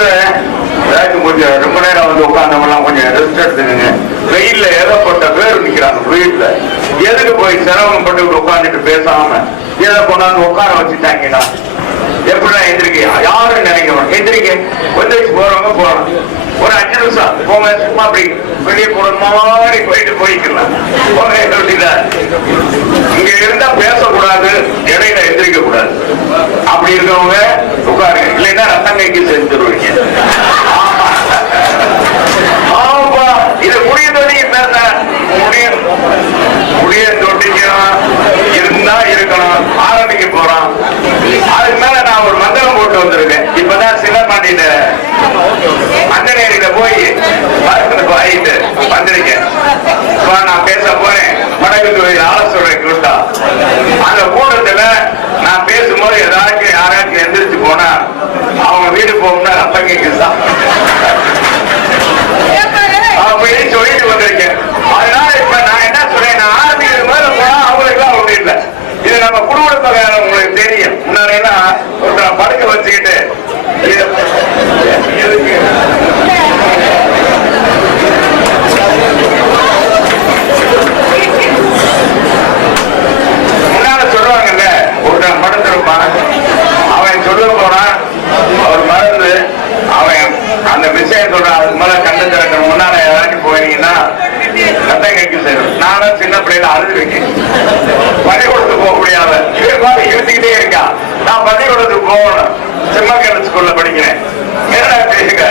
எல்லாரும் கொஞ்சம் ரொம்ப நேரம் வந்து உட்கார்ந்தவங்கலாம் கொஞ்சம் ரெஸ்ட் எடுத்துக்கங்க. வெயில்ல ஏகப்பட்ட பேர் நிக்கிறாங்க வீட்டுல எதுக்கு போய் சிரமம் பட்டு உட்கார்ந்துட்டு பேசாம? எதை கொண்டாந்து உட்கார வச்சுட்டாங்கன்னா? எப்படிடா எந்திரிக்க? யாரும் நினைக்கணும் எந்திரிக்க. எந்திரிச்சு போறவங்க போறோம் ஒரு அஞ்சு நிமிஷம். போங்க சும்மா அப்படி வெளியே போற மாதிரி போயிட்டு போய்க்கலாம். போங்க சொல்லில இங்க இருந்தா பேசக்கூடாது இடையில எந்திரிக்க கூடாது அப்படி இருக்கவங்க உட்காருங்க இல்லைன்னா செஞ்சிருவீங்க ஆமா. ஆமாப்பா இது முடிய தொட்டி என்ன? முடிய முடிய தொட்டிக்கணும் இருந்தா இருக்கணும் ஆரம்பிக்க போறோம் அதுக்கு மேல நான் ஒரு மந்திரம் போட்டு வந்திருக்கேன். இப்பதான் சிவபாண்டியில அந்தநேரியில போய் வீடு போகணும்னா கேக்குதான் அப்படின்னு சொல்லிட்டு வந்திருக்கேன் அதனால இப்ப நான் என்ன போனா அவங்களுக்குலாம் ஒண்ணு இல்லை இது நம்ம குடும்பத்துக்கார உங்களுக்கு தெரியும் முன்னாடியெல்லாம் ஒருத்தரை படுக்க வச்சுக்கிட்டு? முன்னால சொல்லுவாங்கல்ல ஒருத்தன் படுத்திருப்பான் அவன் சொல்ல போறான் ரத்தம் கைக்கு சேரும் நானும் சின்ன பிள்ளையில அழுதுருக்கேன் பள்ளிக்கூடத்துக்கு போக முடியாத இவன் பாரு இழுத்துக்கிட்டே இருக்கான் நான் பள்ளிக்கூடத்துக்கு போகணும். சிம்மக்கல் ஸ்கூல்ல படிக்கிறேன். என்ன பேசுங்க